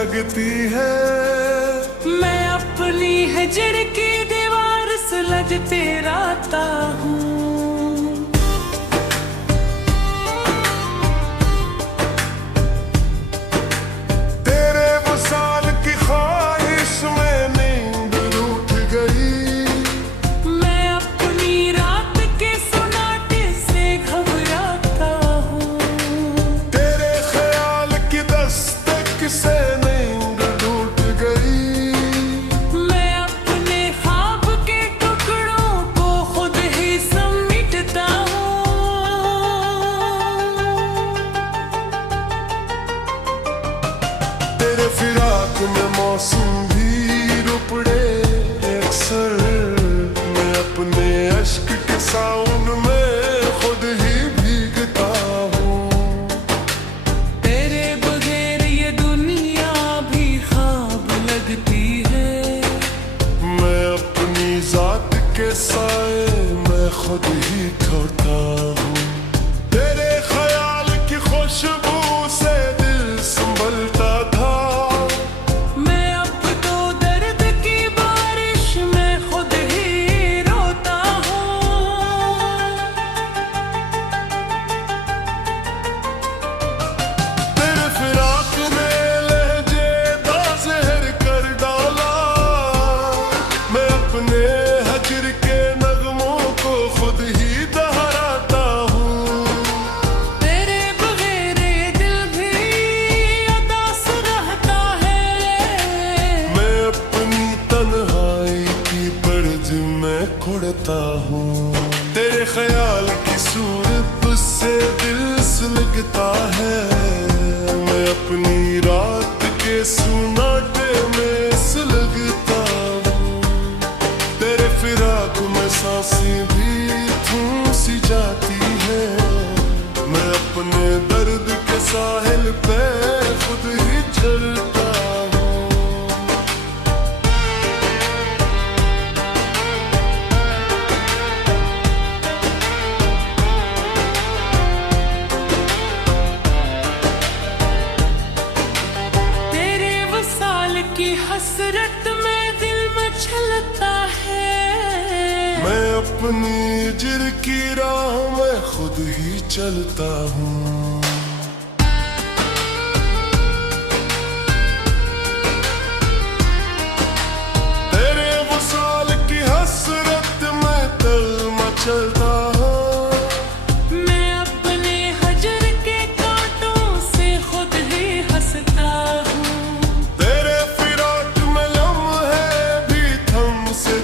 लगती है। मैं अपनी हिजर की दीवार से लगते रहता हूँ। फिराक में मौसम भी रुपड़े अक्सर, मैं अपने अश्क के साउंड में खुद ही भीगता हूँ। तेरे बगैर ये दुनिया भी ख्वाब लगती है। मैं अपनी जात के साए मैं खुद ही खोता हूँ। तेरे ख्याल की खुशबू से दिल संभलता था। तेरे ख्याल की सूरत से दिल सुलगता है। मैं अपनी रात के सुनाटे में सुलगता हूँ। तेरे फिराक में सांसें भी थम सी जाती है। मैं अपने दर्द के साहिल पे खुद ही चलता हूँ। की हसरत में दिल मचलता है। मैं अपनी हिजर की राह में खुद ही चलता हूँ। तेरे वसाल की हसरत में दिल मचलता हूँ। मैं अपने हजर के कांटों से खुद ही हंसता हूँ।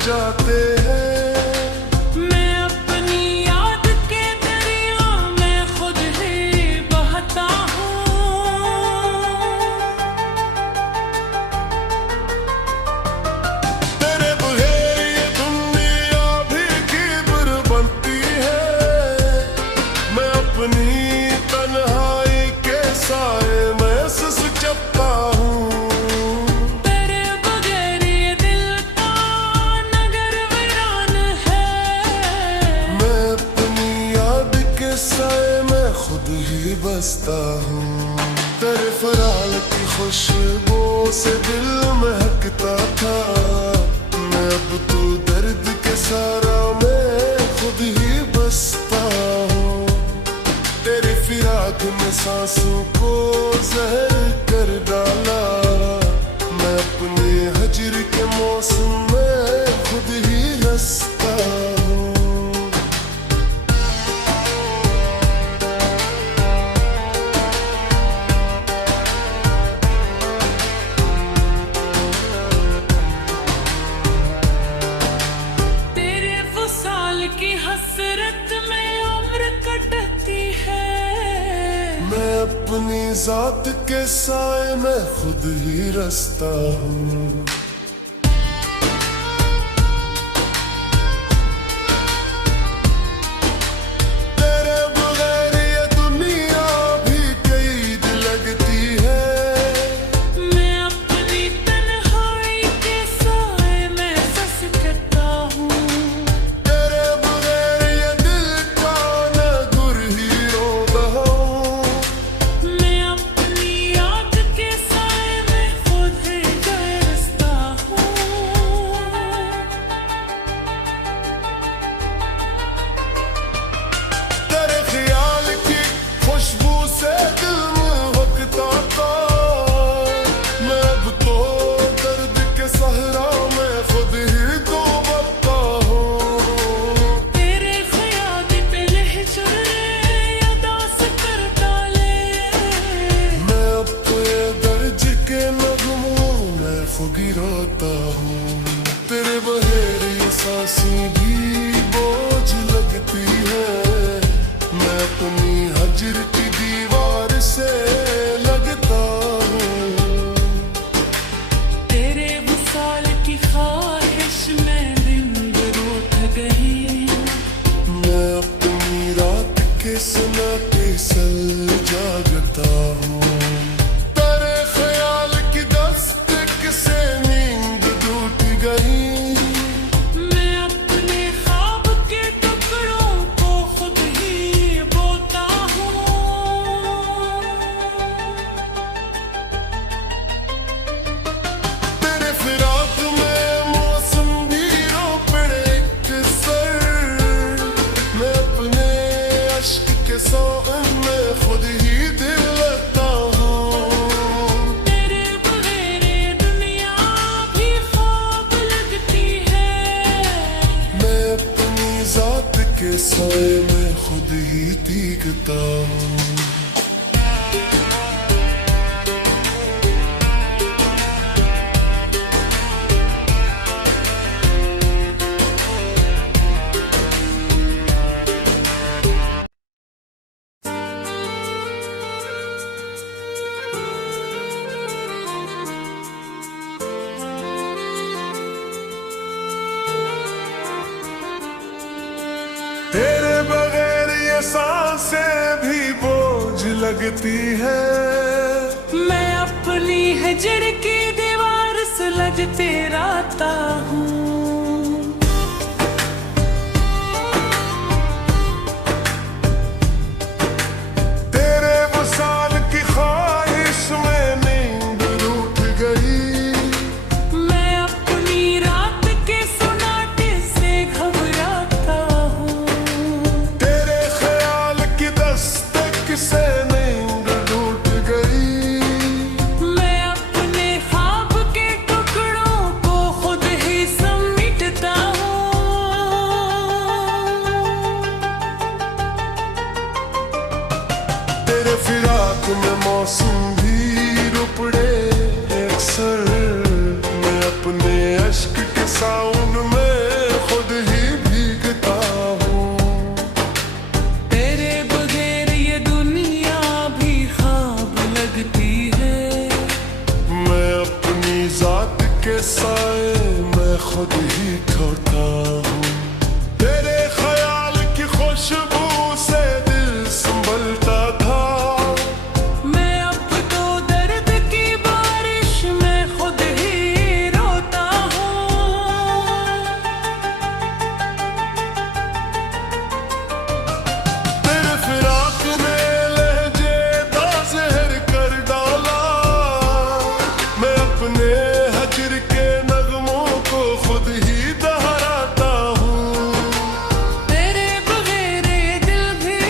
जाते हैं मैं अपनी याद के दरिया में खुद ही बहता हूँ। तेरे बगैर ये दुनिया भी गिबर बनती है। मैं अपनी तन्हाई के साए में सिसकता हूँ। साए मैं खुद ही बसता हूँ। तेरे फराल की खुशबू से दिल महकता था। मैं अब तो दर्द के सारा मैं खुद ही बसता हूँ। तेरे फिराक में सांसों को जहर कर डाला। मैं अपने हजर के मौसम में खुद ही रसता हूँ। की हसरत में उम्र कटती है। मैं अपनी जात के साए में खुद ही रसता हूँ। तेरे बगैर ये दुनिया भी कैद लगती है। मैं अपनी तन्हाई के साए में सिसकता हूँ। मैं अपनी याद के साए में खुद ही रोता हूँ। तेरे बहेरी सांसें भी बोझ लगती है, मैं अपनी हजर की दीवार से लगता हूँ। तेरे विशाल की ख्वाहिश में दिन रूठ गई, मैं अपनी रात के सन्नाटे सल जागता हूँ। तेरे ख्याल की दस्तक से नींद टूट गई, मैं अपने ख्वाब के टुकड़ों को खुद ही बोता हूँ। तेरे फिराक में मौसम भी रो पड़े एक सर, मैं अपने अश्क के सावन में खुद ही दिल लगता हूँ। तेरे बगैर ये दुनिया भी ख्वाब लगती है, मैं अपनी जात के साए में खुद ही दिखता हूँ। तेरे बगैर ये सांसें भी बोझ लगती है, मैं अपनी हजर की दीवार से लगते रहता हूँ। तेरे वसाल की ख्वाहिश में नींद रूठ गई, मैं अपनी रात के सुनाटे से घबराता हूँ। तेरे ख्याल की दस्तक से नींद टूट गई, मैं अपने ख्वाब के टुकड़ों को खुद ही समेटता हूँ। तेरे फिराक में मौसम भी रुपड़े एक सर, मैं अपने अश्क के साउंड में खुद ही भीगता हूँ। तेरे बगैर ये दुनिया भी ख्वाब लगती है, मैं अपनी जात के साए में खुद ही खोता हूँ। तेरे ख्याल की खुशबू से दिल संभलता था, मैं अब तो दर्द की बारिश में खुद ही रोता हूँ। तेरे फिराक ने लहजे दा जहर कर डाला, मैं अपने हजर के नगमों को खुद ही दोहराता हूँ। तेरे बगैर ये दिल भी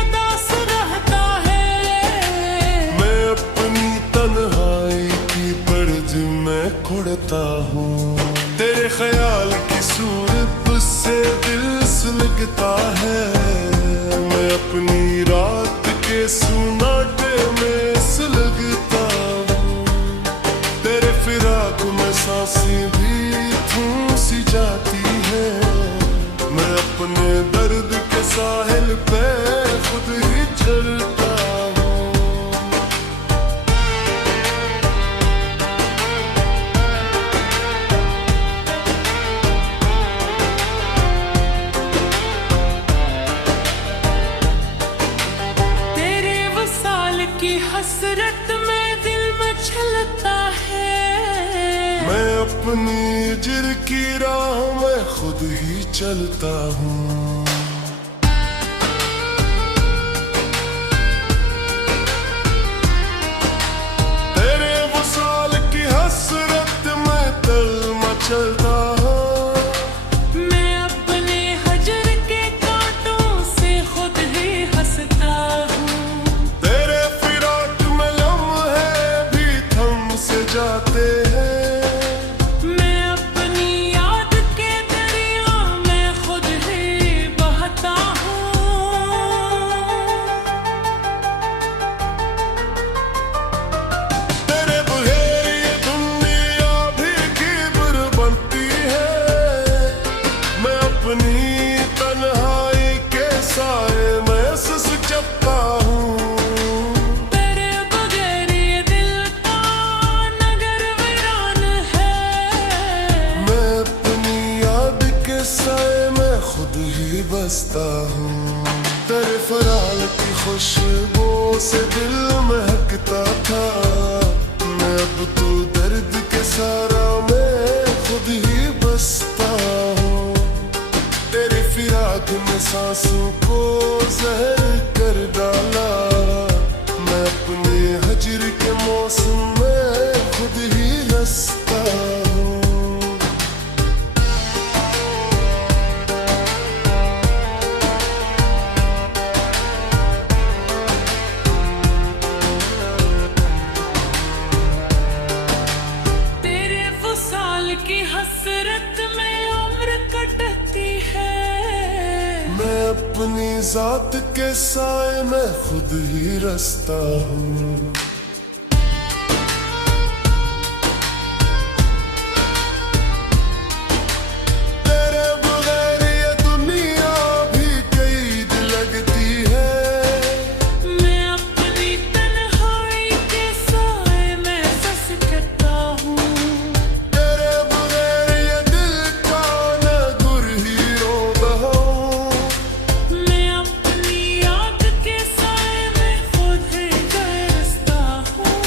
उदास रहता है, मैं अपनी तन्हाई की पर्द में कुड़ता हूँ। तेरे ख्याल की सूरत उससे दिल सुलगता है, मैं अपनी रात के सुनाटे में सुलगता हूँ। तेरे फिराक में सांसें भी थूम सी जाती है, मैं अपने दर्द के साहिल पे खुद ही चलता हूँ। तेरे वसाल की हसरत में दिल मचलता है, मैं अपनी जिर की राह में खुद ही चलता हूँ। तेरे वसाल की हसरत में दिल मचलता हूँ। मैं अपने हजर के कांटों से खुद ही हंसता हूँ। तेरे फिराक में लम्हे भी थम से जाते हैं, मैं अपनी याद के दरिया में खुद ही साए मैं सुस चपका हूँ। तेरे बगैर ये दिल का नगर वीरान है। मैं अपनी याद के साए में खुद ही बसता हूँ। तेरे फराल की खुशबू से दिल महकता था। मैं अब तो दर्द के सारा मैं खुद ही बसता हूँ। तेरे फिराक में सांसों को जहर कर डाला। मैं अपने हजर के मौसम में खुद ही रसता हूँ। तेरे वसाल की हसरत में उम्र कटती है। मैं अपनी जात के साए में खुद ही रसता हूँ। तेरे बगैर ये दुनिया भी कैद लगती है। मैं अपनी तन्हाई के साए में फंस करता हूँ। तेरे बगैर ये दिल का न गुर ही रोता हूँ। मैं अपनी याद के साए में खुद ही गरजता हूँ।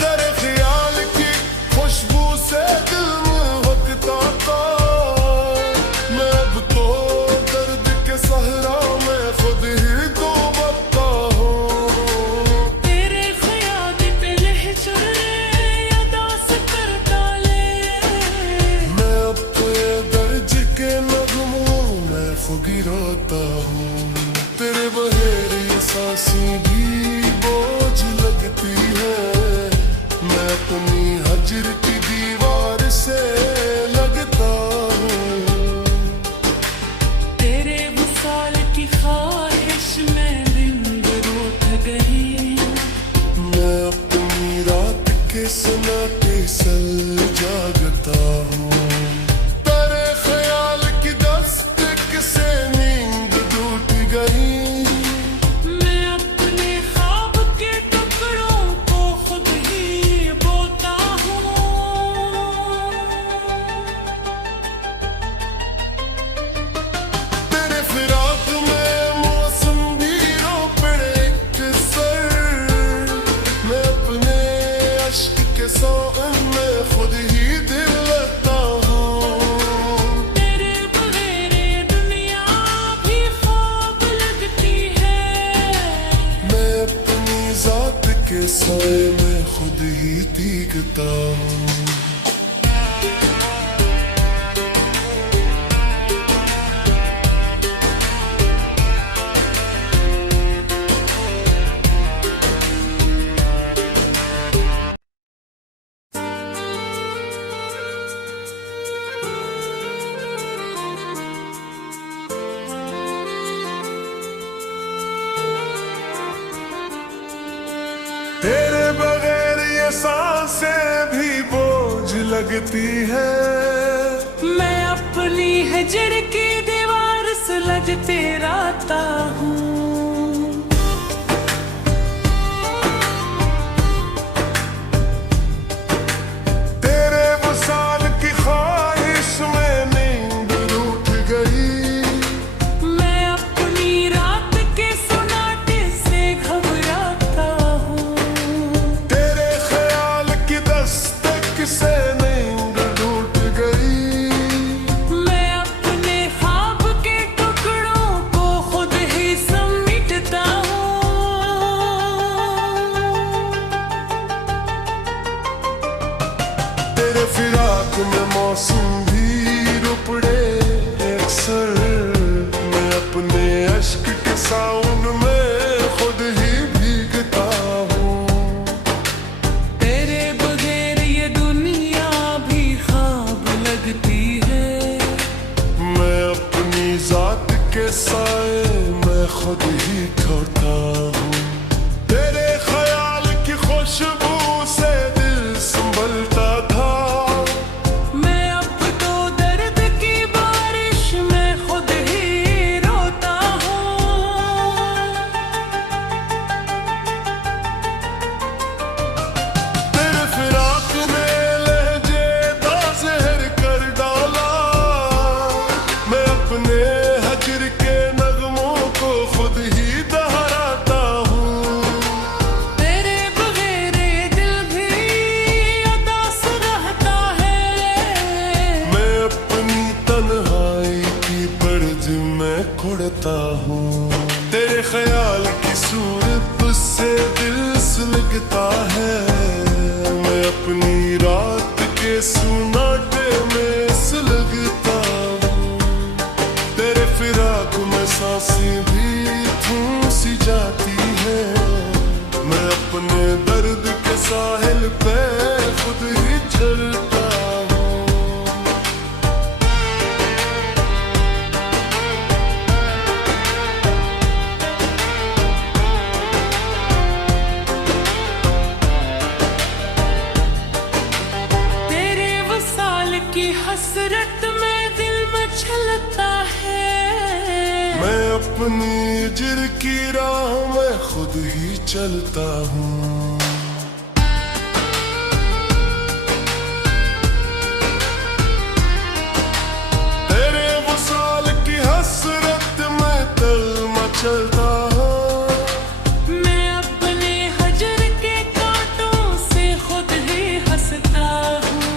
तेरे ख्याल की खुशबू से दिल महकता था। मैं अब तो दर्द के सहरा में खुद ही डूबता हूँ। तेरे ख्याल पे लहचुरे अदास कर डाले। मैं अब तो ये दर्ज के नगमों में खुद ही रोता हूँ। तेरे बहेरी सांसें भी बोझ लगती है। मैं अपनी हजर की दीवार से लगता हूँ। तेरे वसाल की ख्वाहिश में दिन रूठ गई। मैं अपनी रात के सन्नाटे सल जागता हूँ। तेरे ख्याल की दस्तक से नींद टूट गई। मैं अपने ख्वाब के टुकड़ों को खुद ही बोता हूँ। तेरे फिराक में मौसम भी रो पड़े एक सर। मैं अपने अश्क के सावन में खुद ही दिल लगता हूँ। तेरे बगैर ये दुनिया भी ख्वाब लगती है। मैं अपनी जात के साए में खुद ही दिखता हूँ। तेरे बगैर ये सांसें भी बोझ लगती है। मैं अपनी हजर की दीवार सुलझते रहता हूँ। तेरे वसाल की ख्वाहिश में नींद रूठ गई। मैं अपनी रात के सुनाटे से घबराता हूँ। तेरे ख्याल की दस्तक से नींद टूट गई। मैं अपने ख्वाब के टुकड़ों को खुद ही समेटता हूँ। तेरे फिराक में मौसम भी रुपड़े अक्सर। मैं अपने अश्क के सावन में खुद ही भीगता हूँ। तेरे बगैर ये दुनिया भी ख्वाब लगती है। मैं अपनी जात के साए में खुद ही खोता हूँ। तेरे ख्याल की खुशबू से दिल संभलता था। मैं खुड़ता हूँ। तेरे ख्याल की सूरत तुझसे दिल सुलगता है, मैं अपनी रात के सुनाटे में सुलगता हूँ। तेरे फिराक में सांसें भी थम सी जाती है, मैं अपने दर्द के साहिल पे खुद ही चलता हूँ। तेरे वसाल की हसरत में दिल मचलता है, मैं अपनी हिज्र की राह में खुद ही चलता हूँ। तेरे वसाल की हसरत में दिल मचलता हूँ। मैं अपने हजर के कांटों से खुद ही हंसता हूँ।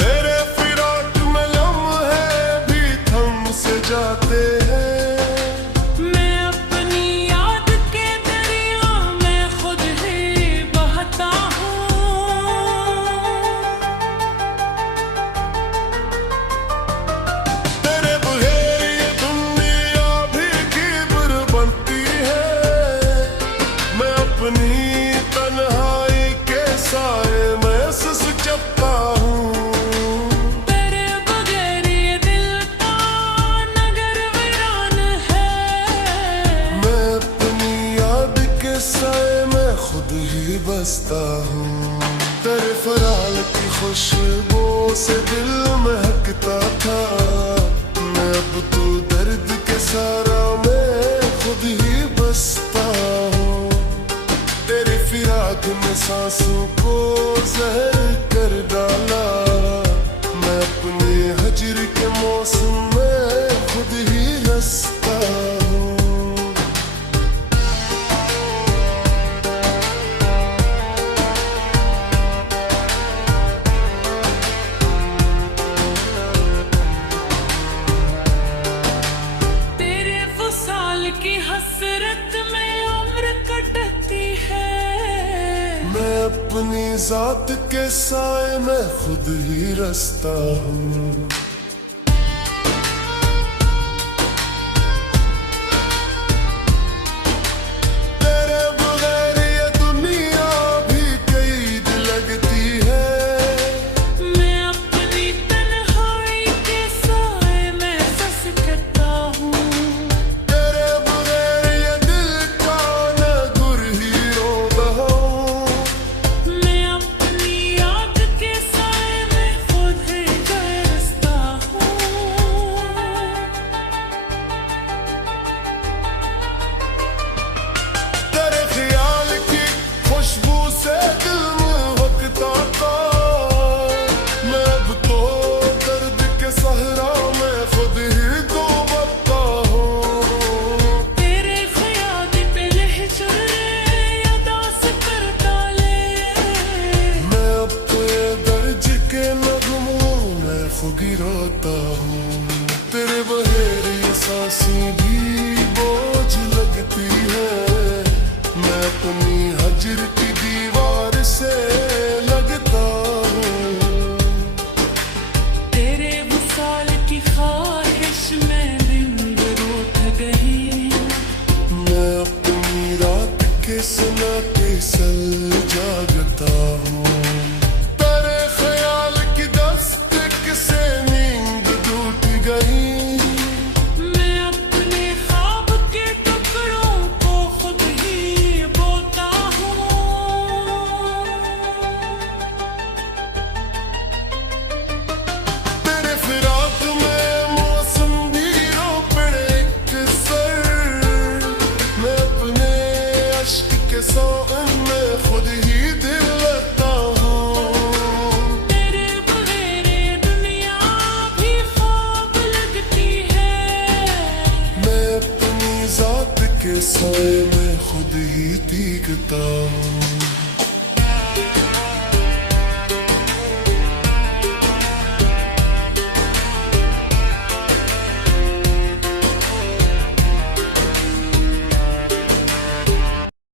तेरे फिराक में लम्हे भी थम से जाते हैं, मैं अपनी याद के दरिया में खुद ही बहता हूँ। तेरे बगैर ये दुनिया भी कीबर बनती है, मैं अपनी तन्हाई के साए में सिसकता हूँ। तेरे बगैर ये दिल का नगर वीरान है, मैं अपनी याद के साए में खुद ही बसता हूँ। तेरे फराल की खुशबू से दिल महकता था, मैं अब तो दर्द के सारा मैं खुद ही बसता हूँ। तेरे फिराक में सांसों को जहर कर डाला, मैं अपने हजर के मौसम में खुद ही रसता हूँ। तेरे वसाल की हसरत में उम्र कटती है, मैं अपनी जात के साए में खुद ही रसता हूँ। तेरे बगैर ये दुनिया भी कैद लगती है, मैं अपनी तन्हाई के साए में सिसकता हूँ। तेरे बगैर ये दिल का न गुर ही रोता हूँ। मैं अपनी याद के साए में खुद ही तरसता हूँ। तेरे ख्याल की खुशबू से दिल महकता था, मैं अब तो दर्द के सहरा में खुद ही डूबता हूँ। तेरे ख्याल पे लहजरे अदा से कर डाले, मैं अब तो ये दर्द के नगमों में खुद ही रोता हूँ। तेरे बगैर ये सांसें भी बोझ लगती है, मैं अपनी हजर की दीवार से लगता हूँ। तेरे वसाल की ख्वाहिश में दिन रोत गई, मैं अपनी रात के सन्नाटे सल जागता हूँ। तेरे ख्याल की दस्तक से नींद टूट गई, मैं अपने ख्वाब के टुकड़ों को खुद ही बोता हूँ। तेरे फिराक में मौसम भी रो पड़े एक सर, मैं अपने अश्क के सावन में खुद ही दिल लगता हूँ। तेरे बगैर ये दुनिया भी ख्वाब लगती है, मैं अपनी जात के साए में खुद ही दिखता हूँ।